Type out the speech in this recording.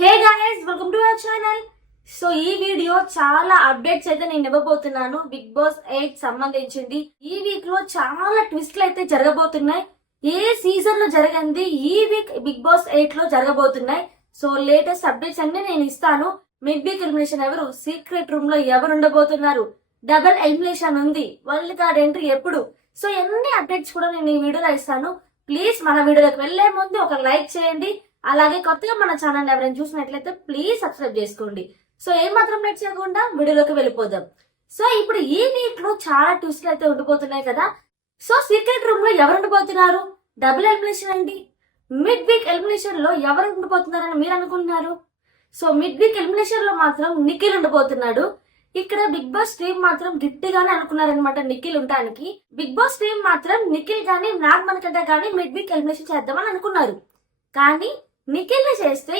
Hey guys, welcome to our channel. So ఈ video చాలా updates అయితే నేను ఇవ్వబోతున్నాను బిగ్ బాస్ 8 సంబంధించింది. ఈ వీక్ లో చాలా ట్విస్ట్లు అయితే జరగబోతున్నాయి. ఏ సీజన్ లో జరగంది ఈ వీక్ బిగ్ బాస్ 8 లో జరగబోతున్నాయి. సో లేటెస్ట్ అప్డేట్స్ అన్ని నేను ఇస్తాను. మిడ్ వీక్ ఎలిమినేషన్ ఎవరు, సీక్రెట్ రూమ్ లో ఎవరు ఉండబోతున్నారు, డబుల్ ఎలిమినేషన్ ఉంది, వరల్డ్ కార్డ్ ఎంట్రీ ఎప్పుడు, సో ఎన్ని అప్డేట్స్ కూడా నేను ఈ వీడియోలో ఇస్తాను. ప్లీజ్ మన వీడియోలోకి వెళ్లే ముందు ఒక లైక్ చేయండి. అలాగే కొత్తగా మన ఛానల్ ఎవరైనా చూసినట్లయితే ప్లీజ్ సబ్స్క్రైబ్ చేసుకోండి. సో ఏమాత్రం లేట్ చేయకుండా వీడియోలోకి వెళ్ళిపోదాం. సో ఇప్పుడు ఈ వీక్ లో చాలా ట్విస్ట్లు అయితే ఉండిపోతున్నాయి కదా. సో సీక్రెట్ రూమ్ లో ఎవరు ఉండిపోతున్నారు, డబుల్ ఎలిమినేషన్ అండి, మిడ్ వీక్ ఎలిమినేషన్ లో ఎవరు ఉండిపోతున్నారని మీరు అనుకుంటున్నారు? సో మిడ్ వీక్ ఎలిమినేషన్ లో మాత్రం నిఖిల్ ఉండిపోతున్నాడు. ఇక్కడ బిగ్ బాస్ టీమ్ మాత్రం గట్టిగానే అనుకున్నారనమాట నిఖిల్ ఉండడానికి. బిగ్ బాస్ టీమ్ మాత్రం నిఖిల్ కానీ నాగ్ మనకంట కానీ మిడ్ వీక్ ఎలిమినేషన్ చేద్దామని అనుకున్నారు. కానీ నిఖిల్ చేస్తే